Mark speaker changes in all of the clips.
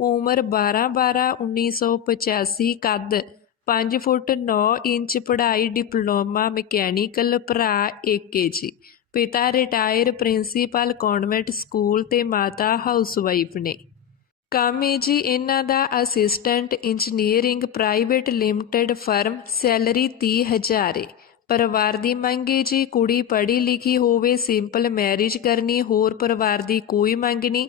Speaker 1: ਉਮਰ 12 12 1985 ਕੱਦ 5 foot 9 inch ਪੜ੍ਹਾਈ ਡਿਪਲੋਮਾ ਮਕੈਨੀਕਲ ਭਰਾ ਏਕੇ ਜੀ। ਪਿਤਾ ਰਿਟਾਇਰ ਪ੍ਰਿੰਸੀਪਲ ਕਨਵੈਂਟ ਸਕੂਲ ਤੇ ਮਾਤਾ ਹਾਊਸਵਾਈਫ ਨੇ। ਕੰਮ ਹੈ ਜੀ ਇਹਨਾਂ ਦਾ assistant engineering private limited firm, salary 30000 ਹੈ ਪਰਿਵਾਰ ਦੀ ਮੰਗ ਹੈ ਜੀ ਕੁੜੀ ਪੜ੍ਹੀ ਲਿਖੀ ਹੋਵੇ, ਸਿੰਪਲ ਮੈਰਿਜ ਕਰਨੀ, ਹੋਰ ਪਰਿਵਾਰ ਦੀ ਕੋਈ ਮੰਗ ਨਹੀਂ।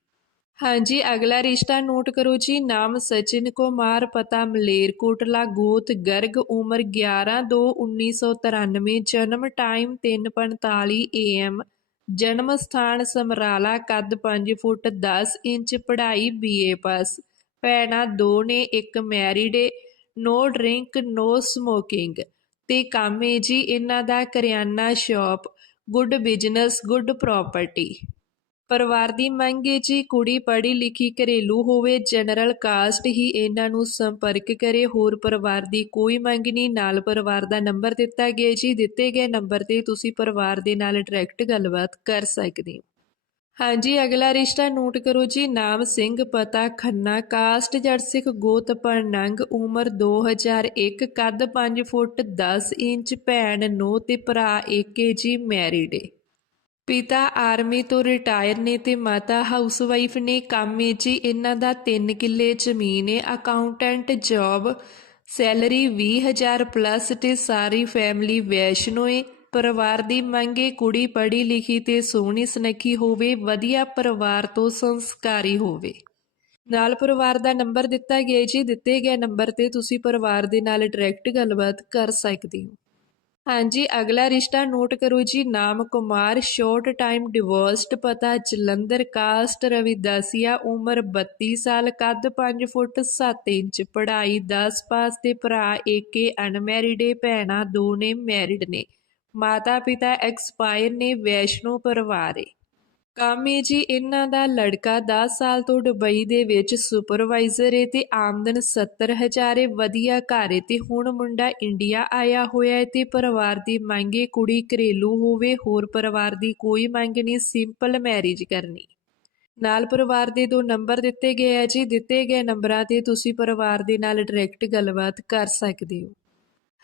Speaker 1: ਹਾਂਜੀ, ਅਗਲਾ ਰਿਸ਼ਤਾ ਨੋਟ ਕਰੋ ਜੀ। ਨਾਮ ਸਚਿਨ ਕੁਮਾਰ, ਪਤਾ ਮਲੇਰਕੋਟਲਾ ਗੋਤ, ਗਰਗ, ਉਮਰ 11/2/1993 ਜਨਮ ਟਾਈਮ 3:45 AM ਜਨਮ ਸਥਾਨ ਸਮਰਾਲਾ, ਕੱਦ 5 ਫੁੱਟ 10 ਇੰਚ, ਪੜ੍ਹਾਈ BA ਪਾਸ। ਭੈਣਾਂ ਦੋ ਨੇ, ਇੱਕ ਮੈਰਿਡ ਏ, ਨੋ ਡਰਿੰਕ, ਨੋ ਸਮੋਕਿੰਗ। ਤੇ ਕੰਮ ਹੈ ਜੀ, ਇਹਨਾਂ ਦਾ ਕਰਿਆਨਾ shop, good business, good property. ਪਰਿਵਾਰ ਦੀ ਮੰਗ ਹੈ ਜੀ, ਕੁੜੀ ਪੜ੍ਹੀ ਲਿਖੀ ਘਰੇਲੂ ਹੋਵੇ ਜਨਰਲ ਕਾਸਟ ਹੀ ਇਹਨਾਂ ਨੂੰ ਸੰਪਰਕ ਕਰੇ। ਹੋਰ ਪਰਿਵਾਰ ਦੀ ਕੋਈ ਮੰਗ ਨਹੀਂ, ਨਾਲ ਪਰਿਵਾਰ ਦਾ ਨੰਬਰ ਦਿੱਤਾ ਗਿਆ ਜੀ। ਦਿੱਤੇ ਗਏ ਨੰਬਰ ਤੇ ਤੁਸੀਂ ਪਰਿਵਾਰ ਦੇ ਨਾਲ ਡਾਇਰੈਕਟ ਗੱਲਬਾਤ ਕਰ ਸਕਦੇ ਹੋ। ਹਾਂਜੀ, ਅਗਲਾ ਰਿਸ਼ਤਾ ਨੋਟ ਕਰੋ ਜੀ। ਨਾਮ ਸਿੰਘ, ਪਤਾ ਖੰਨਾ ਕਾਸਟ ਜੜ ਸਿੱਖ, ਗੋਤ ਪਰਨੰਗ, ਉਮਰ 2001 ਕੱਦ 5 ਫੁੱਟ 10 ਇੰਚ, ਭੈਣ ਨੋ ਤੇ ਭਰਾ ਏਕੇ ਜੀ ਮੈਰਿਡ ਏ ਪਿਤਾ ਆਰਮੀ ਤੋਂ ਰਿਟਾਇਰ ਨੇ ਤੇ ਮਾਤਾ ਹਾਊਸਵਾਈਫ ਨੇ ਕੰਮ ਹੈ ਜੀ ਇਹਨਾਂ ਦਾ 3 ਕਿੱਲੇ ਜ਼ਮੀਨ ਹੈ ਅਕਾਊਂਟੈਂਟ ਜੌਬ ਸੈਲਰੀ 20000 ਪਲੱਸ ਤੇ ਸਾਰੀ ਫੈਮਿਲੀ ਵੈਸ਼ਨੋ ਹੈ ਪਰਿਵਾਰ ਦੀ ਮੰਗੇ ਕੁੜੀ ਪੜ੍ਹੀ ਲਿਖੀ ਤੇ ਸੋਹਣੀ ਸੁਨੱਖੀ ਹੋਵੇ, ਵਧੀਆ ਪਰਿਵਾਰ ਤੋਂ ਸੰਸਕਾਰੀ ਹੋਵੇ। ਨਾਲ ਪਰਿਵਾਰ ਦਾ ਨੰਬਰ ਦਿੱਤਾ ਗਿਆ ਜੀ, ਦਿੱਤੇ ਗਏ ਨੰਬਰ ਤੇ ਤੁਸੀਂ ਪਰਿਵਾਰ ਦੇ ਨਾਲ ਡਾਇਰੈਕਟ ਗੱਲਬਾਤ ਕਰ ਸਕਦੇ ਹੋ। ਹਾਂਜੀ, ਅਗਲਾ ਰਿਸ਼ਤਾ ਨੋਟ ਕਰੋ ਜੀ ਨਾਮ ਕੁਮਾਰ ਸ਼ਾਰਟ ਟਾਈਮ ਡਿਵੋਰਸਡ ਪਤਾ ਜਲੰਧਰ ਕਾਸਟ ਰਵਿਦਾਸੀਆ ਉਮਰ 32 ਸਾਲ, ਕੱਦ 5 ਫੁੱਟ 7 ਇੰਚ, ਪੜ੍ਹਾਈ 10 ਪਾਸ ਤੇ ਭਰਾ ਏਕੇ ਅਨਮੈਰਿਡ ਏ, ਭੈਣਾਂ ਦੋ ਨੇ ਮੈਰਿਡ ਨੇ। ਮਾਤਾ ਪਿਤਾ ਐਕਸਪਾਇਰ ਨੇ, ਵੈਸ਼ਨੋ ਪਰਿਵਾਰ ਏ। ਕੰਮ ਹੈ ਜੀ, ਇਹਨਾਂ ਦਾ ਲੜਕਾ 10 ਸਾਲ ਤੋਂ ਦੁਬਈ ਦੇ ਵਿੱਚ ਸੁਪਰਵਾਈਜ਼ਰ ਹੈ ਤੇ ਆਮਦਨ 70000 ਹੈ ਵਧੀਆ ਘਰ ਹੈ ਤੇ ਹੁਣ ਮੁੰਡਾ ਇੰਡੀਆ ਆਇਆ ਹੋਇਆ ਹੈ ਤੇ ਪਰਿਵਾਰ ਦੀ ਮੰਗੇ ਕੁੜੀ ਘਰੇਲੂ ਹੋਵੇ, ਹੋਰ ਪਰਿਵਾਰ ਦੀ ਕੋਈ ਮੰਗ ਨਹੀਂ, ਸਿੰਪਲ ਮੈਰਿਜ ਕਰਨੀ। ਨਾਲ ਪਰਿਵਾਰ ਦੇ ਦੋ ਨੰਬਰ ਦਿੱਤੇ ਗਏ ਹੈ ਜੀ, ਦਿੱਤੇ ਗਏ ਨੰਬਰਾਂ ਤੇ ਤੁਸੀਂ ਪਰਿਵਾਰ ਦੇ ਨਾਲ ਡਾਇਰੈਕਟ ਗੱਲਬਾਤ ਕਰ ਸਕਦੇ ਹੋ।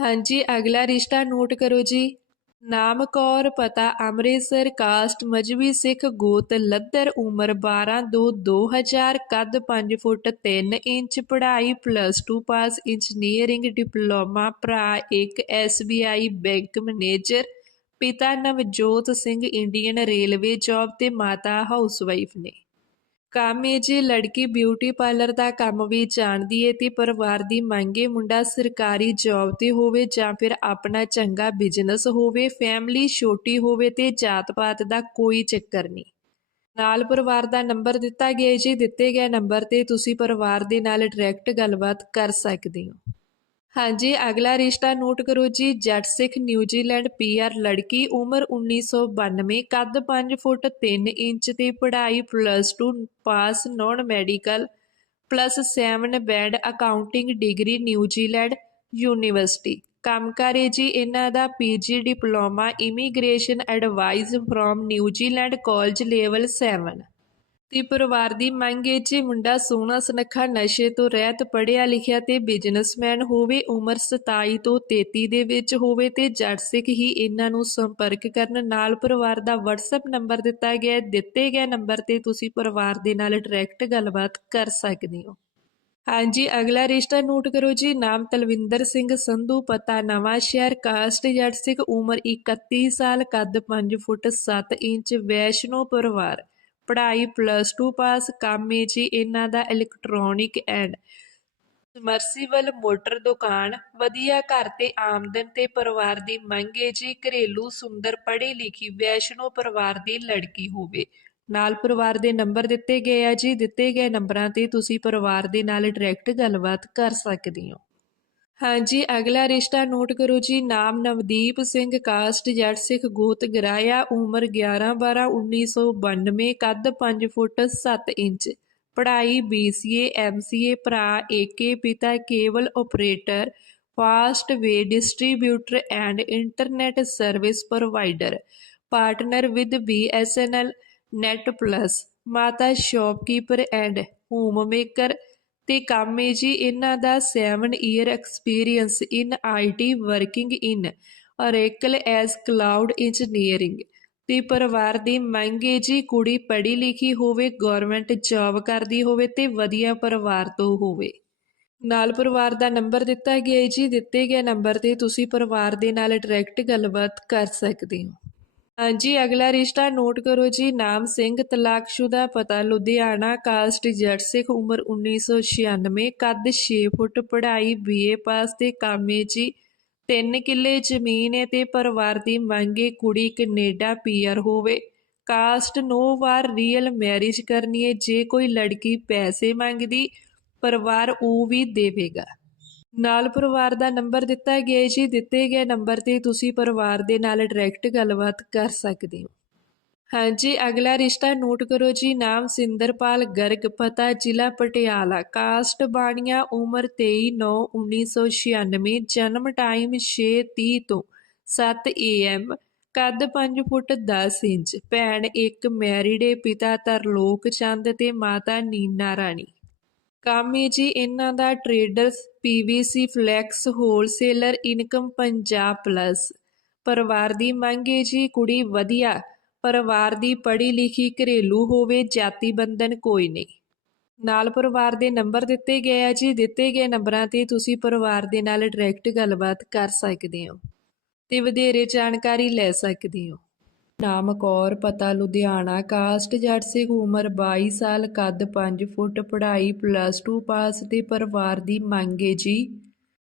Speaker 1: ਹਾਂਜੀ, ਅਗਲਾ ਰਿਸ਼ਤਾ ਨੋਟ ਕਰੋ ਜੀ। ਨਾਮ ਕੌਰ ਪਤਾ ਅੰਮ੍ਰਿਤਸਰ ਕਾਸਟ ਮਜਬੀ ਸਿੱਖ ਗੋਤ ਲੱਦਰ ਉਮਰ 12 ਦੋ 2000 ਕੱਦ 5 ਫੁੱਟ 3 ਇੰਚ ਪੜ੍ਹਾਈ ਪਲੱਸ 2 ਪਾਸ ਇੰਜੀਨੀਅਰਿੰਗ ਡਿਪਲੋਮਾ ਭਰਾ ਇੱਕ SBI ਬੈਂਕ ਮੈਨੇਜਰ, ਪਿਤਾ Navjot Singh Indian railway job ਤੇ ਮਾਤਾ ਹਾਊਸਵਾਈਫ ਨੇ। ਕੰਮ ਹੈ ਜੀ ਲੜਕੀ ਬਿਊਟੀ ਪਾਰਲਰ ਦਾ ਕੰਮ ਵੀ ਜਾਣਦੀ ਹੈ ਤੇ ਪਰਿਵਾਰ ਦੀ ਮੰਗੇ ਮੁੰਡਾ ਸਰਕਾਰੀ ਜੌਬ ਤੇ ਹੋਵੇ ਜਾਂ ਫਿਰ ਆਪਣਾ ਚੰਗਾ ਬਿਜ਼ਨਸ ਹੋਵੇ ਫੈਮਿਲੀ ਛੋਟੀ ਹੋਵੇ ਤੇ ਜਾਤ ਪਾਤ ਦਾ ਕੋਈ ਚੱਕਰ ਨਹੀਂ। ਨਾਲ ਪਰਿਵਾਰ ਦਾ ਨੰਬਰ ਦਿੱਤਾ ਗਿਆ ਜੀ, ਦਿੱਤੇ ਗਏ ਨੰਬਰ ਤੇ ਤੁਸੀਂ ਪਰਿਵਾਰ ਦੇ ਨਾਲ ਡਾਇਰੈਕਟ ਗੱਲਬਾਤ ਕਰ ਸਕਦੇ ਹੋ। ਹਾਂਜੀ, ਅਗਲਾ ਰਿਸ਼ਤਾ ਨੋਟ ਕਰੋ ਜੀ। ਜੱਟ ਸਿੱਖ ਨਿਊਜ਼ੀਲੈਂਡ ਪੀਆਰ ਲੜਕੀ, ਉਮਰ 1992 ਕੱਦ 5 ਫੁੱਟ 3 ਇੰਚ ਤੇ ਪੜ੍ਹਾਈ plus 2 pass non medical plus 7 band accounting degree New Zealand university. ਕੰਮਕਾਰੇ ਜੀ ਇਹਨਾਂ ਦਾ PG diploma immigration advice from New Zealand college level 7 ਤੇ ਪਰਿਵਾਰ ਦੀ ਮੰਗ ਹੈ ਜੇ ਮੁੰਡਾ ਸੋਹਣਾ, ਸੁਨੱਖਾ, ਨਸ਼ੇ ਤੋਂ ਰਹਿਤ, ਪੜ੍ਹਿਆ ਲਿਖਿਆ ਤੇ ਬਿਜ਼ਨਸਮੈਨ ਹੋਵੇ, ਉਮਰ 27 ਤੋਂ 33 ਦੇ ਵਿੱਚ ਹੋਵੇ ਤੇ ਜੱਟ ਸਿੱਖ ਹੀ ਇਹਨਾਂ ਨੂੰ ਸੰਪਰਕ ਕਰਨ। ਨਾਲ ਪਰਿਵਾਰ ਦਾ WhatsApp ਨੰਬਰ ਦਿੱਤਾ ਗਿਆ ਦਿੱਤੇ ਗਏ ਨੰਬਰ ਤੇ ਤੁਸੀਂ ਪਰਿਵਾਰ ਦੇ ਨਾਲ ਡਾਇਰੈਕਟ ਗੱਲਬਾਤ ਕਰ ਸਕਦੇ ਹੋ। ਹਾਂਜੀ, ਅਗਲਾ ਰਿਸ਼ਤਾ ਨੋਟ ਕਰੋ ਜੀ। ਨਾਮ ਤਲਵਿੰਦਰ ਸਿੰਘ ਸੰਧੂ, ਪਤਾ ਨਵਾਂ ਸ਼ਹਿਰ, ਕਾਸਟ ਜੱਟ ਸਿੱਖ, ਉਮਰ 31 ਸਾਲ, ਕੱਦ 5 ਫੁੱਟ 7 ਇੰਚ, ਵੈਸ਼ਨੋ ਪਰਿਵਾਰ। ਪੜ੍ਹਾਈ ਪਲੱਸ 2 ਪਾਸ ਕੰਮ ਹੈ ਜੀ ਇਹਨਾਂ ਦਾ ਇਲੈਕਟ੍ਰੋਨਿਕ ਐਂਡ ਸਮਰਸੀਬਲ ਮੋਟਰ ਦੁਕਾਨ, ਵਧੀਆ ਘਰ ਤੇ ਆਮਦਨ ਤੇ ਪਰਿਵਾਰ ਦੀ ਮੰਗ ਹੈ ਜੀ, ਘਰੇਲੂ ਸੁੰਦਰ ਪੜ੍ਹੀ ਲਿਖੀ ਵੈਸ਼ਨੋ ਪਰਿਵਾਰ ਦੀ ਲੜਕੀ ਹੋਵੇ। ਨਾਲ ਪਰਿਵਾਰ ਦੇ ਨੰਬਰ ਦਿੱਤੇ ਗਏ ਆ ਜੀ, ਦਿੱਤੇ ਗਏ ਨੰਬਰਾਂ ਤੇ ਤੁਸੀਂ ਪਰਿਵਾਰ ਦੇ ਨਾਲ ਡਾਇਰੈਕਟ ਗੱਲਬਾਤ ਕਰ ਸਕਦੇ ਹੋ। ਹਾਂਜੀ ਅਗਲਾ ਰਿਸ਼ਤਾ ਨੋਟ ਕਰੋ ਜੀ ਨਾਮ ਨਵਦੀਪ ਸਿੰਘ ਕਾਸਟ ਜੱਟ ਸਿੱਖ ਗੋਤ ਗਰਾਇਆ ਉਮਰ 11 12 1992 ਕੱਦ 5 ਫੁੱਟ 7 ਇੰਚ ਪੜ੍ਹਾਈ BCA MCA ਭਰਾ ਏਕੇ ਪਿਤਾ cable operator Fastway distributor and internet service provider partner with BSNL net plus ਮਾਤਾ ਸ਼ੌਪਕੀਪਰ ਐਂਡ ਹੋਮ ਮੇਕਰ ਤੇ ਕੰਮ ਹੈ ਜੀ, ਇਹਨਾਂ ਦਾ 7 year experience in IT working in Oracle as cloud engineering ਤੇ ਪਰਿਵਾਰ ਦੀ ਮੰਗ ਹੈ ਜੀ ਕੁੜੀ ਪੜ੍ਹੀ ਲਿਖੀ ਹੋਵੇ ਗਵਰਨਮੈਂਟ ਜੌਬ ਕਰਦੀ ਹੋਵੇ ਤੇ ਵਧੀਆ ਪਰਿਵਾਰ ਤੋਂ ਹੋਵੇ। ਨਾਲ ਪਰਿਵਾਰ ਦਾ ਨੰਬਰ ਦਿੱਤਾ ਗਿਆ ਹੈ ਜੀ, ਦਿੱਤੇ ਗਏ ਨੰਬਰ ਤੇ ਤੁਸੀਂ ਪਰਿਵਾਰ ਦੇ ਨਾਲ ਡਾਇਰੈਕਟ ਗੱਲਬਾਤ ਕਰ ਸਕਦੇ ਹੋ। ਹਾਂਜੀ, ਅਗਲਾ ਰਿਸ਼ਤਾ ਨੋਟ ਕਰੋ ਜੀ। ਨਾਮ ਸਿੰਘ ਤਲਾਕਸ਼ੁਦਾ ਪਤਾ। ਲੁਧਿਆਣਾ ਕਾਸਟ ਜੱਟ ਸਿੱਖ ਉਮਰ 1996 ਕੱਦ 6 ਫੁੱਟ, ਪੜ੍ਹਾਈ ਬੀਏ ਪਾਸ ਤੇ ਕਾਮੇ ਜੀ। ਤਿੰਨ ਕਿੱਲੇ ਜ਼ਮੀਨ ਹੈ ਤੇ ਪਰਿਵਾਰ ਦੀ ਮੰਗ ਮੰਗੇ ਕੁੜੀ ਕੈਨੇਡਾ ਪੀਆਰ ਹੋਵੇ। Caste no bar real marriage ਕਰਨੀ ਹੈ ਜੇ ਕੋਈ ਲੜਕੀ ਪੈਸੇ ਮੰਗਦੀ, ਪਰਿਵਾਰ ਉਹ ਵੀ ਦੇਵੇਗਾ। ਨਾਲ ਪਰਿਵਾਰ ਦਾ ਨੰਬਰ ਦਿੱਤਾ ਗਿਆ ਹੈ ਜੀ, ਦਿੱਤੇ ਗਏ ਨੰਬਰ ਤੇ ਤੁਸੀਂ ਪਰਿਵਾਰ ਦੇ ਨਾਲ ਡਾਇਰੈਕਟ ਗੱਲਬਾਤ ਕਰ ਸਕਦੇ ਹੋ। ਹਾਂਜੀ, ਅਗਲਾ ਰਿਸ਼ਤਾ ਨੋਟ ਕਰੋ ਜੀ, ਨਾਮ ਸਿੰਦਰਪਾਲ ਗਰਗ, ਪਤਾ ਜ਼ਿਲ੍ਹਾ ਪਟਿਆਲਾ, ਕਾਸਟ ਬਾਣੀਆਂ, ਉਮਰ 23/9/1996 ਜਨਮ ਟਾਈਮ 6:30 ਤੋਂ 7 AM ਕੱਦ 5 ਫੁੱਟ 10 ਇੰਚ, ਭੈਣ ਇੱਕ ਮੈਰਿਡ ਏ ਪਿਤਾ ਤਰਲੋਕ ਚੰਦ ਤੇ ਮਾਤਾ ਨੀਨਾ ਰਾਣੀ। ਕੰਮ ਹੈ ਜੀ, ਇਹਨਾਂ ਦਾ traders PVC flex wholesaler income Punjab plus ਪਰਿਵਾਰ ਦੀ ਮੰਗ ਹੈ ਜੀ, ਕੁੜੀ ਵਧੀਆ। ਪਰਿਵਾਰ ਦੀ ਪੜ੍ਹੀ ਲਿਖੀ ਘਰੇਲੂ ਹੋਵੇ, ਜਾਤੀ ਬੰਧਨ ਕੋਈ ਨਹੀਂ। ਨਾਲ ਪਰਿਵਾਰ ਦੇ ਨੰਬਰ ਦਿੱਤੇ ਗਏ ਆ ਜੀ, ਦਿੱਤੇ ਗਏ ਨੰਬਰਾਂ ਤੇ ਤੁਸੀਂ ਪਰਿਵਾਰ ਦੇ ਨਾਲ ਡਾਇਰੈਕਟ ਗੱਲਬਾਤ ਕਰ ਸਕਦੇ ਹੋ। ਤੇ ਵਧੇਰੇ ਜਾਣਕਾਰੀ ਲੈ ਸਕਦੇ ਹੋ। ਨਾਮ ਕੌਰ ਪਤਾ ਲੁਧਿਆਣਾ, ਕਾਸਟ ਜੱਟ ਸਿੰਘ ਉਮਰ ਬਾਈ ਸਾਲ, ਕੱਦ ਪੰਜ ਫੁੱਟ, ਪੜ੍ਹਾਈ ਪਲੱਸ ਟੂ ਪਾਸ ਤੇ ਪਰਿਵਾਰ ਦੀ ਮੰਗ ਹੈ ਜੀ।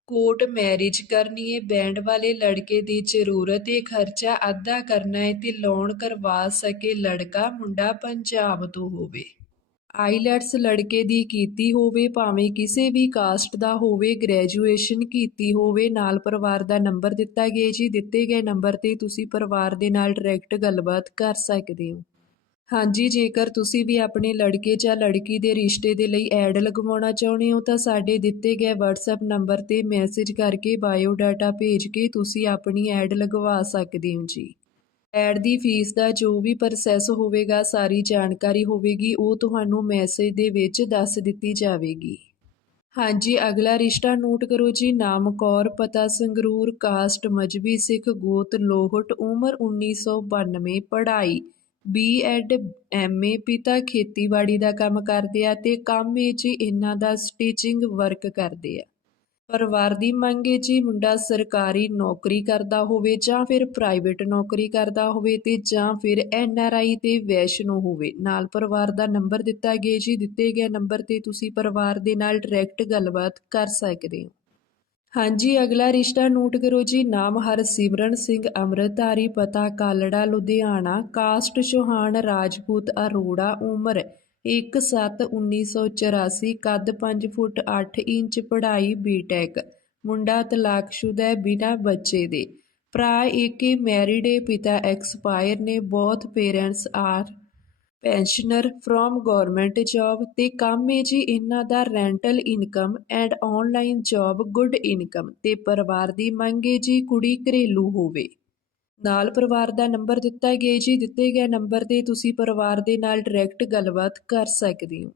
Speaker 1: ਕੋਰਟ ਮੈਰਿਜ ਕਰਨੀ ਹੈ ਬੈਂਡ ਵਾਲੇ ਲੜਕੇ ਦੀ ਜ਼ਰੂਰਤ ਹੈ ਖਰਚਾ ਅੱਧਾ ਕਰਨਾ ਹੈ ਤੇ ਲੋਨ ਕਰਵਾ ਸਕੇ ਲੜਕਾ, ਮੁੰਡਾ ਪੰਜਾਬ ਤੋਂ ਹੋਵੇ। ਆਈਲੈਟਸ ਲੜਕੇ ਦੀ ਕੀਤੀ ਹੋਵੇ, ਭਾਵੇਂ ਕਿਸੇ ਵੀ ਕਾਸਟ ਦਾ ਹੋਵੇ, ਗ੍ਰੈਜੂਏਸ਼ਨ ਕੀਤੀ ਹੋਵੇ, ਨਾਲ ਪਰਿਵਾਰ ਦਾ ਨੰਬਰ ਦਿੱਤਾ ਗਿਆ ਜੀ। ਦਿੱਤੇ ਗਏ ਨੰਬਰ ਤੇ ਤੁਸੀਂ ਪਰਿਵਾਰ ਦੇ ਨਾਲ ਡਾਇਰੈਕਟ ਗੱਲਬਾਤ ਕਰ ਸਕਦੇ ਹੋ। ਹਾਂਜੀ, ਜੇਕਰ ਤੁਸੀਂ ਵੀ ਆਪਣੇ ਲੜਕੇ ਜਾਂ ਲੜਕੀ ਦੇ ਰਿਸ਼ਤੇ ਦੇ ਲਈ ਐਡ ਲਗਵਾਉਣਾ ਚਾਹੁੰਦੇ ਹੋ, ਤਾਂ ਸਾਡੇ ਦਿੱਤੇ ਗਏ WhatsApp ਨੰਬਰ ਤੇ ਮੈਸੇਜ ਕਰਕੇ ਬਾਇਓ ਡਾਟਾ ਭੇਜ ਕੇ ਤੁਸੀਂ ਆਪਣੀ ਐਡ ਲਗਵਾ ਸਕਦੇ ਹੋ ਜੀ। ਐਡ ਦੀ ਫੀਸ ਦਾ ਜੋ ਵੀ ਪ੍ਰੋਸੈਸ ਹੋਵੇਗਾ, ਸਾਰੀ ਜਾਣਕਾਰੀ ਹੋਵੇਗੀ, ਉਹ ਤੁਹਾਨੂੰ ਮੈਸੇਜ ਦੇ ਵਿੱਚ ਦੱਸ ਦਿੱਤੀ ਜਾਵੇਗੀ। ਹਾਂਜੀ, ਅਗਲਾ ਰਿਸ਼ਤਾ ਨੋਟ ਕਰੋ ਜੀ। ਨਾਮ ਕੌਰ, ਪਤਾ ਸੰਗਰੂਰ ਕਾਸਟ ਮਜਬੀ ਸਿੱਖ, ਗੋਤ ਲੋਹਟ, ਉਮਰ 1992 ਪੜ੍ਹਾਈ ਬੀਐਡ ਐਮਏ ਪਿਤਾ ਖੇਤੀਬਾੜੀ ਦਾ ਕੰਮ ਕਰਦੇ ਆ ਤੇ ਕੰਮ ਵਿੱਚ ਇਹਨਾਂ ਦਾ ਸਟਿਚਿੰਗ ਵਰਕ ਕਰਦੇ ਆ। ਪਰਿਵਾਰ ਦੀ ਮੰਗ ਹੈ ਜੀ ਮੁੰਡਾ ਸਰਕਾਰੀ ਨੌਕਰੀ ਕਰਦਾ ਹੋਵੇ ਜਾਂ ਫਿਰ ਪ੍ਰਾਈਵੇਟ ਨੌਕਰੀ ਕਰਦਾ ਹੋਵੇ ਤੇ ਜਾਂ ਫਿਰ ਐਨ ਆਰ ਆਈ ਤੇ ਵੈਸ਼ਨੋ ਹੋਵੇ। ਨਾਲ ਪਰਿਵਾਰ ਦਾ ਨੰਬਰ ਦਿੱਤਾ ਗਿਆ ਜੀ, ਦਿੱਤੇ ਗਏ ਨੰਬਰ ਤੇ ਤੁਸੀਂ ਪਰਿਵਾਰ ਦੇ ਨਾਲ ਡਾਇਰੈਕਟ ਗੱਲਬਾਤ ਕਰ ਸਕਦੇ ਹੋ। ਹਾਂਜੀ, ਅਗਲਾ ਰਿਸ਼ਤਾ ਨੋਟ ਕਰੋ ਜੀ। ਨਾਮ ਹਰਸਿਮਰਨ ਸਿੰਘ, ਅੰਮ੍ਰਿਤਧਾਰੀ, ਪਤਾ ਕਾਲੜਾ, ਲੁਧਿਆਣਾ, ਕਾਸਟ ਚੌਹਾਨ, ਰਾਜਪੂਤ ਅਰੋੜਾ, ਉਮਰ 1/7/1984 ਕੱਦ 5 ਫੁੱਟ 8 ਇੰਚ ਪੜ੍ਹਾਈ ਬੀਟੈਕ ਮੁੰਡਾ ਤਲਾਕਸ਼ੁਦਾ ਹੈ ਬਿਨਾਂ ਬੱਚੇ ਦੇ। ਭਰਾ ਏਕੇ ਮੈਰਿਡ ਏ ਪਿਤਾ ਐਕਸਪਾਇਰ ਨੇ both parents are pensioner from government job ਤੇ ਕੰਮ ਹੈ ਜੀ ਇਹਨਾਂ ਦਾ rental income and online job good income ਤੇ ਪਰਿਵਾਰ ਦੀ ਮੰਗ ਹੈ ਜੀ ਕੁੜੀ ਘਰੇਲੂ ਹੋਵੇ। ਨਾਲ ਪਰਿਵਾਰ ਦਾ ਨੰਬਰ ਦਿੱਤਾ ਗਿਆ ਜੀ। ਦਿੱਤੇ ਗਏ ਨੰਬਰ ਤੇ ਤੁਸੀਂ ਪਰਿਵਾਰ ਦੇ ਨਾਲ ਡਾਇਰੈਕਟ ਗੱਲਬਾਤ ਕਰ ਸਕਦੇ ਹੋ।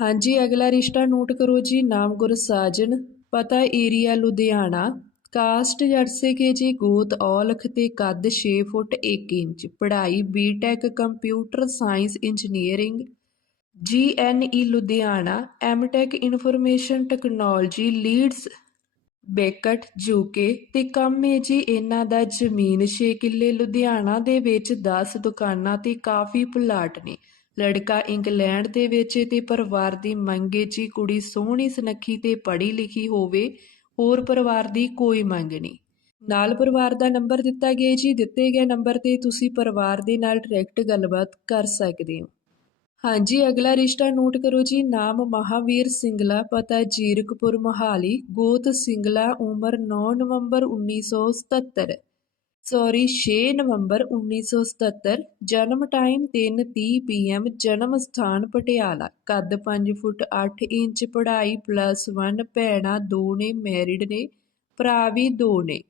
Speaker 1: ਹਾਂਜੀ, ਅਗਲਾ ਰਿਸ਼ਤਾ ਨੋਟ ਕਰੋ ਜੀ। ਨਾਮ ਗੁਰਸਾਜਨ, ਪਤਾ ਏਰੀਆ ਲੁਧਿਆਣਾ। ਕਾਸਟ ਜਰਸੇ ਕੇ ਜੀ, ਗੋਤ, ਔਲਖ ਤੇ ਕੱਦ 6 ਫੁੱਟ 1 ਇੰਚ। ਪੜ੍ਹਾਈ BTech computer science engineering GNE Ludhiana MTech information technology Leeds Beckett UK ਤੇ ਕੰਮ ਹੈ ਜੀ ਇਹਨਾਂ ਦਾ ਜ਼ਮੀਨ 6 ਕਿੱਲੇ ਲੁਧਿਆਣਾ ਦੇ ਵਿੱਚ 10 ਦੁਕਾਨਾਂ ਤੇ ਕਾਫੀ ਪਲਾਟ ਨੇ। ਲੜਕਾ ਇੰਗਲੈਂਡ ਦੇ ਵਿੱਚ ਤੇ ਪਰਿਵਾਰ ਦੀ ਮੰਗੇ ਜੀ ਕੁੜੀ ਸੋਹਣੀ ਸੁਨੱਖੀ ਤੇ ਪੜ੍ਹੀ ਲਿਖੀ ਹੋਵੇ, ਹੋਰ ਪਰਿਵਾਰ ਦੀ ਕੋਈ ਮੰਗ ਨਹੀਂ। ਨਾਲ ਪਰਿਵਾਰ ਦਾ ਨੰਬਰ ਦਿੱਤਾ ਗਿਆ ਜੀ, ਦਿੱਤੇ ਗਏ ਨੰਬਰ ਤੇ ਤੁਸੀਂ ਪਰਿਵਾਰ ਦੇ ਨਾਲ ਡਾਇਰੈਕਟ ਗੱਲਬਾਤ ਕਰ ਸਕਦੇ ਹੋ। ਹਾਂਜੀ, ਅਗਲਾ ਰਿਸ਼ਤਾ ਨੋਟ ਕਰੋ ਜੀ। ਨਾਮ ਮਹਾਵੀਰ ਸਿੰਗਲਾ, ਪਤਾ ਜੀਰਕਪੁਰ, ਮੋਹਾਲੀ। ਗੋਤ ਸਿੰਗਲਾ, ਉਮਰ 9 ਨਵੰਬਰ 1977 ਸੌਰੀ 6 ਨਵੰਬਰ 1977 ਜਨਮ ਟਾਈਮ 3:30 ਪੀਐਮ ਜਨਮ ਸਥਾਨ ਪਟਿਆਲਾ। ਕੱਦ 5 ਫੁੱਟ 8 ਇੰਚ, ਪੜ੍ਹਾਈ ਪਲੱਸ 1 ਭੈਣਾਂ ਦੋ ਨੇ ਮੈਰਿਡ ਨੇ, ਭਰਾ ਵੀ ਦੋ ਨੇ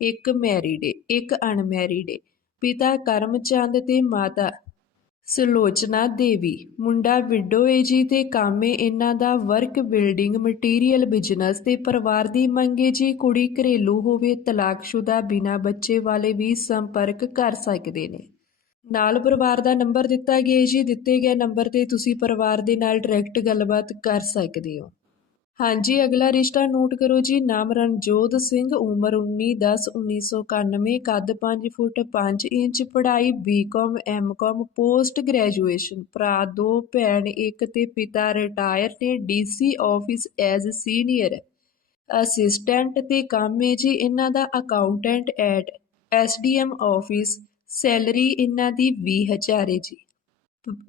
Speaker 1: ਇੱਕ ਮੈਰਿਡ ਏ, ਇੱਕ ਅਨਮੈਰਿਡ ਏ। ਪਿਤਾ ਕਰਮਚੰਦ ਤੇ ਮਾਤਾ ਸੁਲੋਚਨਾ ਦੇਵੀ, ਮੁੰਡਾ ਵਿਡੋ ਏ ਜੀ ਤੇ ਕੰਮ ਏ ਇਹਨਾਂ ਦਾ ਵਰਕ, ਬਿਲਡਿੰਗ, ਮਟੀਰੀਅਲ, ਬਿਜ਼ਨਸ ਤੇ ਪਰਿਵਾਰ ਦੀ ਮੰਗੇ ਜੀ ਕੁੜੀ ਘਰੇਲੂ ਹੋਵੇ, ਤਲਾਕਸ਼ੁਦਾ ਬਿਨਾ ਬੱਚੇ ਵਾਲੇ ਵੀ ਸੰਪਰਕ ਕਰ ਸਕਦੇ ਨੇ। ਨਾਲ ਪਰਿਵਾਰ ਦਾ ਨੰਬਰ ਦਿੱਤਾ ਗਿਆ ਜੀ, ਦਿੱਤੇ ਗਏ ਨੰਬਰ ਤੇ ਤੁਸੀਂ ਪਰਿਵਾਰ ਦੇ ਨਾਲ ਡਾਇਰੈਕਟ ਗੱਲਬਾਤ ਕਰ ਸਕਦੇ ਹੋ। ਹਾਂਜੀ, ਅਗਲਾ ਰਿਸ਼ਤਾ ਨੋਟ ਕਰੋ ਜੀ। ਨਾਮ ਰਣਜੋਤ ਸਿੰਘ, ਉਮਰ 19 10 1991 ਕੱਦ 5 ਫੁੱਟ 5 ਇੰਚ, ਪੜ੍ਹਾਈ ਬੀਕਾਮ ਐਮਕਾਮ ਪੋਸਟ ਗ੍ਰੈਜੂਏਸ਼ਨ ਭਰਾ, ਦੋ ਭੈਣ, ਇੱਕ ਤੇ ਪਿਤਾ ਰਿਟਾਇਰ ਨੇ DC office as senior assistant ਤੇ ਕੰਮ ਹੈ ਜੀ। ਇਹਨਾਂ ਦਾ accountant at SDM office salary ਇਹਨਾਂ ਦੀ 20000 ਹੈ ਜੀ।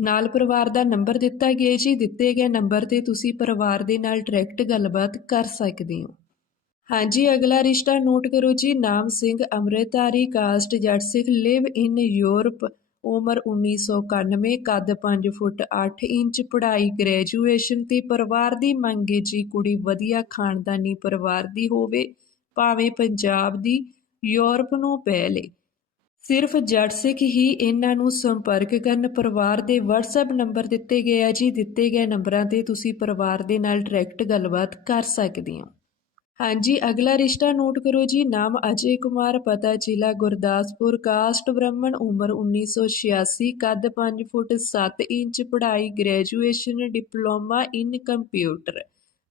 Speaker 1: ਨਾਲ ਪਰਿਵਾਰ ਦਾ ਨੰਬਰ ਦਿੱਤਾ ਗਿਆ ਜੀ, ਦਿੱਤੇ ਗਏ ਨੰਬਰ ਤੇ ਤੁਸੀਂ ਪਰਿਵਾਰ ਦੇ ਨਾਲ ਡਾਇਰੈਕਟ ਗੱਲਬਾਤ ਕਰ ਸਕਦੇ ਹੋ। ਹਾਂਜੀ, ਅਗਲਾ ਰਿਸ਼ਤਾ ਨੋਟ ਕਰੋ ਜੀ, ਨਾਮ ਸਿੰਘ ਅੰਮ੍ਰਿਤਧਾਰੀ, ਕਾਸਟ ਜੱਟ ਸਿੱਖ ਲਿਵ ਇਨ ਯੂਰਪ ਉਮਰ 1991 ਕੱਦ 5 ਫੁੱਟ 8 ਇੰਚ, ਪੜ੍ਹਾਈ ਗ੍ਰੈਜੂਏਸ਼ਨ ਤੇ ਪਰਿਵਾਰ ਦੀ ਮੰਗ ਮੰਗੇ ਜੀ, ਕੁੜੀ ਵਧੀਆ ਖਾਨਦਾਨੀ ਪਰਿਵਾਰ ਦੀ ਹੋਵੇ, ਭਾਵੇਂ ਪੰਜਾਬ ਦੀ, ਯੂਰਪ ਨੂੰ ਪੈ ਪਹਿਲੇ ਸਿਰਫ ਜੱਟ ਸਿੱਖ ਹੀ ਇਹਨਾਂ ਨੂੰ ਸੰਪਰਕ ਕਰਨ ਪਰਿਵਾਰ ਦੇ WhatsApp ਨੰਬਰ ਦਿੱਤੇ ਗਏ ਆ ਜੀ। ਦਿੱਤੇ ਗਏ ਨੰਬਰਾਂ ਤੇ ਤੁਸੀਂ ਪਰਿਵਾਰ ਦੇ ਨਾਲ ਡਾਇਰੈਕਟ ਗੱਲਬਾਤ ਕਰ ਸਕਦੇ ਹੋ। ਹਾਂਜੀ, ਅਗਲਾ ਰਿਸ਼ਤਾ ਨੋਟ ਕਰੋ ਜੀ। ਨਾਮ ਅਜੇ ਕੁਮਾਰ, ਪਤਾ ਜ਼ਿਲ੍ਹਾ ਗੁਰਦਾਸਪੁਰ। ਕਾਸਟ ਬ੍ਰਾਹਮਣ, ਉਮਰ 1986 ਕੱਦ 5 ਫੁੱਟ 7 ਇੰਚ, ਪੜ੍ਹਾਈ ਗ੍ਰੈਜੂਏਸ਼ਨ, ਡਿਪਲੋਮਾ ਇਨ ਕੰਪਿਊਟਰ।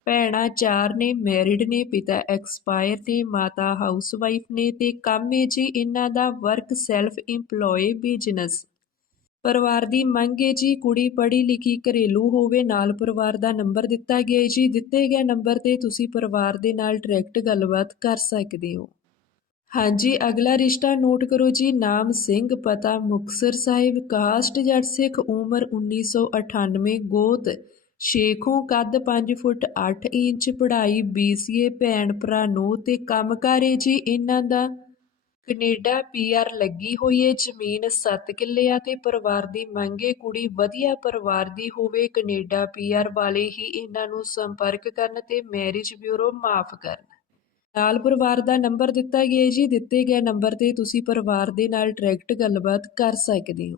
Speaker 1: ਭੈਣਾਂ ਚਾਰ ਨੇ ਮੈਰਿਡ ਨੇ, ਪਿਤਾ ਐਕਸਪਾਇਰ ਨੇ, ਮਾਤਾ ਹਾਊਸਵਾਈਫ ਨੇ ਤੇ ਕੰਮ ਹੈ ਜੀ ਇਹਨਾਂ ਦਾ ਵਰਕ ਸੈਲਫ ਇੰਪਲੋਏ ਬਿਜ਼ਨਸ ਪਰਿਵਾਰ ਦੀ ਮੰਗ ਹੈ ਜੀ ਕੁੜੀ ਪੜ੍ਹੀ ਲਿਖੀ ਘਰੇਲੂ ਹੋਵੇ, ਨਾਲ ਪਰਿਵਾਰ ਦਾ ਨੰਬਰ ਦਿੱਤਾ ਗਿਆ ਹੈ ਜੀ। ਦਿੱਤੇ ਗਏ ਨੰਬਰ ਤੇ ਤੁਸੀਂ ਪਰਿਵਾਰ ਦੇ ਨਾਲ ਡਾਇਰੈਕਟ ਗੱਲਬਾਤ ਕਰ ਸਕਦੇ ਹੋ। ਹਾਂਜੀ, ਅਗਲਾ ਰਿਸ਼ਤਾ ਨੋਟ ਕਰੋ ਜੀ। ਨਾਮ ਸਿੰਘ, ਪਤਾ ਮੁਕਸਰ ਸਾਹਿਬ, ਕਾਸਟ ਜੱਟ ਸਿੱਖ, ਉਮਰ 1998 ਗੋਤ। ਸ਼ੇਖੋਂ ਕੱਦ 5 ਫੁੱਟ 8 ਇੰਚ, ਪੜ੍ਹਾਈ BCA ਭੈਣ ਭਰਾ ਨੂੰ ਤੇ ਏ ਜੀ ਇਹਨਾਂ ਦਾ। ਕੈਨੇਡਾ ਪੀਆਰ ਲੱਗੀ ਹੋਈ ਏ, ਜ਼ਮੀਨ 7 ਕਿੱਲੇ ਆ ਤੇ ਪਰਿਵਾਰ ਦੀ ਮੰਗੇ ਕੁੜੀ ਵਧੀਆ ਪਰਿਵਾਰ ਦੀ ਹੋਵੇ, ਕੈਨੇਡਾ ਪੀਆਰ ਵਾਲੇ ਹੀ ਇਹਨਾਂ ਨੂੰ ਸੰਪਰਕ ਕਰਨ ਤੇ ਮੈਰਿਜ ਬਿਊਰੋ ਮਾਫ ਕਰਨ। ਨਾਲ ਪਰਿਵਾਰ ਦਾ ਨੰਬਰ ਦਿੱਤਾ ਗਿਆ ਜੀ, ਦਿੱਤੇ ਗਏ ਨੰਬਰ ਤੇ ਤੁਸੀਂ ਪਰਿਵਾਰ ਦੇ ਨਾਲ ਡਾਇਰੈਕਟ ਗੱਲਬਾਤ ਕਰ ਸਕਦੇ ਹੋ।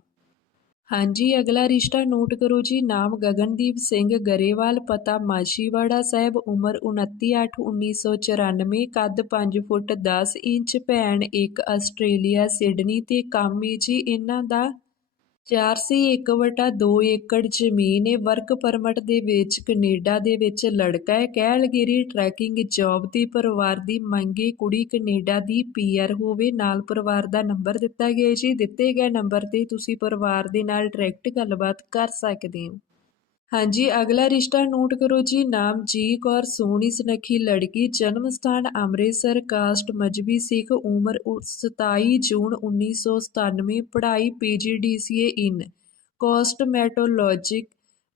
Speaker 1: ਹਾਂਜੀ, ਅਗਲਾ ਰਿਸ਼ਤਾ ਨੋਟ ਕਰੋ ਜੀ। ਨਾਮ ਗਗਨਦੀਪ ਸਿੰਘ ਗਰੇਵਾਲ, ਪਤਾ ਮਾਛੀਵਾੜਾ ਸਾਹਿਬ, ਉਮਰ 29/8/1994 ਕੱਦ 5 ਫੁੱਟ 10 ਇੰਚ, ਭੈਣ ਇੱਕ ਆਸਟ੍ਰੇਲੀਆ, ਸਿਡਨੀ ਤੇ ਕੰਮ ਹੈ ਜੀ। ਇਹਨਾਂ ਦਾ 4 ਸੀ 1/2 ਏਕੜ ਜ਼ਮੀਨ ਹੈ ਵਰਕ ਪਰਮਟ ਦੇ ਵਿੱਚ ਕੈਨੇਡਾ ਦੇ ਵਿੱਚ ਲੜਕਾ ਹੈ ਕੈਲਗਰੀ ਟਰੈਕਿੰਗ ਜੌਬ ਦੀ ਪਰਿਵਾਰ ਦੀ ਮੰਗੇ ਕੁੜੀ ਕੈਨੇਡਾ ਦੀ ਪੀਆਰ ਹੋਵੇ, ਨਾਲ ਪਰਿਵਾਰ ਦਾ ਨੰਬਰ ਦਿੱਤਾ ਗਿਆ ਜੀ। ਦਿੱਤੇ ਗਏ ਨੰਬਰ ਤੇ ਤੁਸੀਂ ਪਰਿਵਾਰ ਦੇ ਨਾਲ ਡਾਇਰੈਕਟ ਗੱਲਬਾਤ ਕਰ ਸਕਦੇ ਹੋ। ਹਾਂਜੀ, ਅਗਲਾ ਰਿਸ਼ਤਾ ਨੋਟ ਕਰੋ ਜੀ। ਨਾਮ ਜੀ ਕੌਰ, ਸੋਹਣੀ ਸੁਨੱਖੀ ਲੜਕੀ, ਜਨਮ ਸਥਾਨ ਅੰਮ੍ਰਿਤਸਰ, ਕਾਸਟ ਮਜਬੀ ਸਿੱਖ, ਉਮਰ 27 ਜੂਨ 1997 ਪੜ੍ਹਾਈ ਪੀਜੀਡੀਸੀਏ ਇਨ। ਕੋਸਟਮੈਟੋਲੋਜਿਕ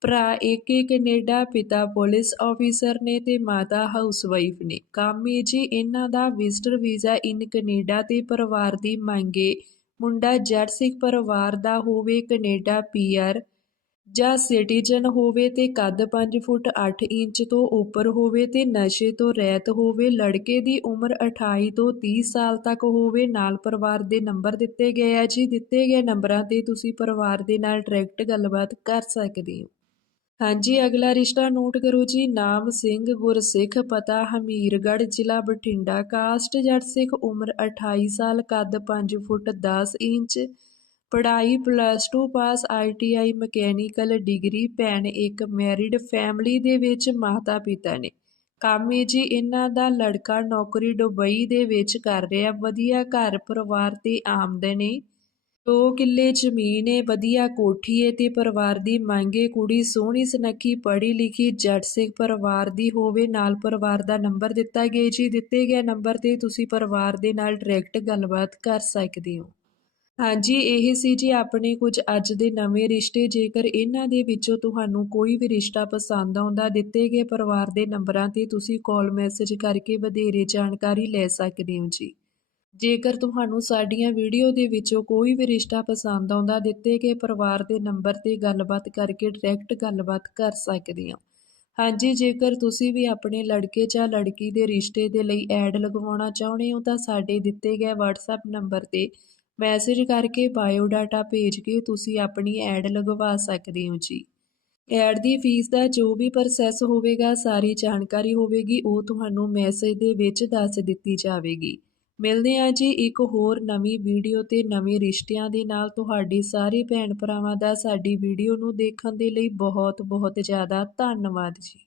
Speaker 1: ਭਰਾ, ਏਕੇ ਕੈਨੇਡਾ, ਪਿਤਾ ਪੁਲਿਸ ਆਫੀਸਰ ਨੇ ਤੇ ਮਾਤਾ ਹਾਊਸਵਾਈਫ ਨੇ। ਕੰਮ ਹੈ ਜੀ, ਇਹਨਾਂ ਦਾ ਵਿਜ਼ਟਰ ਵੀਜ਼ਾ ਇਨ ਕੈਨੇਡਾ ਤੇ ਪਰਿਵਾਰ ਦੀ ਮੰਗੇ ਮੁੰਡਾ ਜੱਟ ਸਿੱਖ ਪਰਿਵਾਰ ਦਾ ਹੋਵੇ, ਕੈਨੇਡਾ ਪੀਆਰ ਜਾਂ ਸਿਟੀਜ਼ਨ ਹੋਵੇ ਤੇ ਕੱਦ ਪੰਜ ਫੁੱਟ ਅੱਠ ਇੰਚ ਤੋਂ ਉੱਪਰ ਹੋਵੇ ਤੇ ਨਸ਼ੇ ਤੋਂ ਰਹਿਤ ਹੋਵੇ, ਲੜਕੇ ਦੀ ਉਮਰ 28 ਤੋਂ 30 ਸਾਲ ਤੱਕ ਹੋਵੇ, ਨਾਲ ਪਰਿਵਾਰ ਦੇ ਨੰਬਰ ਦਿੱਤੇ ਗਏ ਆ ਜੀ। ਦਿੱਤੇ ਗਏ ਨੰਬਰਾਂ ਤੇ ਤੁਸੀਂ ਪਰਿਵਾਰ ਦੇ ਨਾਲ ਡਾਇਰੈਕਟ ਗੱਲਬਾਤ ਕਰ ਸਕਦੇ ਹੋ। ਹਾਂਜੀ, ਅਗਲਾ ਰਿਸ਼ਤਾ ਨੋਟ ਕਰੋ ਜੀ। ਨਾਮ ਸਿੰਘ, ਗੁਰਸਿੱਖ, ਪਤਾ, ਹਮੀਰਗੜ੍ਹ, ਜ਼ਿਲ੍ਹਾ ਬਠਿੰਡਾ, ਕਾਸਟ, ਜੱਟ ਸਿੱਖ, ਉਮਰ 28 ਸਾਲ, ਕੱਦ 5 ਫੁੱਟ 10 ਇੰਚ ਪੜ੍ਹਾਈ plus two pass I T I mechanical degree ਭੈਣ ਇੱਕ ਮੈਰਿਡ ਫੈਮਿਲੀ ਦੇ ਵਿੱਚ ਮਾਤਾ ਪਿਤਾ ਨੇ। ਕੰਮ ਹੈ ਜੀ, ਇਹਨਾਂ ਦਾ ਲੜਕਾ ਨੌਕਰੀ ਦੁਬਈ ਦੇ ਵਿੱਚ ਕਰ ਰਿਹਾ, ਵਧੀਆ ਘਰ ਪਰਿਵਾਰ ਤੇ ਆਮਦਨ ਹੈ ਦੋ ਕਿੱਲੇ ਜ਼ਮੀਨ ਏ, ਵਧੀਆ ਕੋਠੀ ਏ ਤੇ ਪਰਿਵਾਰ ਦੀ ਮੰਗੇ ਕੁੜੀ ਸੋਹਣੀ ਸੁਨੱਖੀ ਪੜ੍ਹੀ ਲਿਖੀ ਜੱਟ ਸਿੱਖ ਪਰਿਵਾਰ ਦੀ ਹੋਵੇ, ਨਾਲ ਪਰਿਵਾਰ ਦਾ ਨੰਬਰ ਦਿੱਤਾ ਗਿਆ ਜੀ। ਦਿੱਤੇ ਗਏ ਨੰਬਰ ਤੇ ਤੁਸੀਂ ਪਰਿਵਾਰ ਦੇ ਨਾਲ ਡਾਇਰੈਕਟ ਗੱਲਬਾਤ ਕਰ ਸਕਦੇ ਹੋ। ਹਾਂਜੀ, ਇਹ ਸੀ ਜੀ ਆਪਣੇ ਕੁਝ ਅੱਜ ਦੇ ਨਵੇਂ ਰਿਸ਼ਤੇ। ਜੇਕਰ ਇਹਨਾਂ ਦੇ ਵਿੱਚੋਂ ਤੁਹਾਨੂੰ ਕੋਈ ਵੀ ਰਿਸ਼ਤਾ ਪਸੰਦ ਆਉਂਦਾ, ਦਿੱਤੇ ਗਏ ਪਰਿਵਾਰ ਦੇ ਨੰਬਰਾਂ ਤੇ ਤੁਸੀਂ ਕਾਲ ਮੈਸੇਜ ਕਰਕੇ ਵਧੇਰੇ ਜਾਣਕਾਰੀ ਲੈ ਸਕਦੇ ਹੋ ਜੀ। ਜੇਕਰ ਤੁਹਾਨੂੰ ਸਾਡੀਆਂ ਵੀਡੀਓ ਦੇ ਵਿੱਚੋਂ ਕੋਈ ਵੀ ਰਿਸ਼ਤਾ ਪਸੰਦ ਆਉਂਦਾ, ਦਿੱਤੇ ਗਏ ਪਰਿਵਾਰ ਦੇ ਨੰਬਰ ਤੇ ਗੱਲਬਾਤ ਕਰਕੇ ਡਾਇਰੈਕਟ ਗੱਲਬਾਤ ਕਰ ਸਕਦੇ ਹੋ। ਹਾਂਜੀ, ਜੇਕਰ ਤੁਸੀਂ ਵੀ ਆਪਣੇ ਲੜਕੇ ਜਾਂ ਲੜਕੀ ਦੇ ਰਿਸ਼ਤੇ ਦੇ ਲਈ ਐਡ ਲਗਵਾਉਣਾ ਚਾਹੁੰਦੇ ਹੋ, ਤਾਂ ਸਾਡੇ ਦਿੱਤੇ ਗਏ WhatsApp ਨੰਬਰ ਤੇ ਮੈਸੇਜ ਕਰਕੇ ਬਾਇਓਡਾਟਾ ਭੇਜ ਕੇ ਤੁਸੀਂ ਆਪਣੀ ਐਡ ਲਗਵਾ ਸਕਦੇ ਹੋ ਜੀ। ਐਡ ਦੀ ਫੀਸ ਦਾ ਜੋ ਵੀ ਪ੍ਰੋਸੈਸ ਹੋਵੇਗਾ, ਸਾਰੀ ਜਾਣਕਾਰੀ ਹੋਵੇਗੀ, ਉਹ ਤੁਹਾਨੂੰ ਮੈਸੇਜ ਦੇ ਵਿੱਚ ਦੱਸ ਦਿੱਤੀ ਜਾਵੇਗੀ। ਮਿਲਦੇ ਹਾਂ ਜੀ ਇੱਕ ਹੋਰ ਨਵੀਂ ਵੀਡੀਓ ਤੇ ਨਵੇਂ ਰਿਸ਼ਤਿਆਂ ਦੇ ਨਾਲ। ਤੁਹਾਡੇ ਸਾਰੇ ਭੈਣ ਭਰਾਵਾਂ ਦਾ ਸਾਡੀ ਵੀਡੀਓ ਨੂੰ ਦੇਖਣ ਦੇ ਲਈ ਬਹੁਤ ਬਹੁਤ ਜ਼ਿਆਦਾ ਧੰਨਵਾਦ ਜੀ।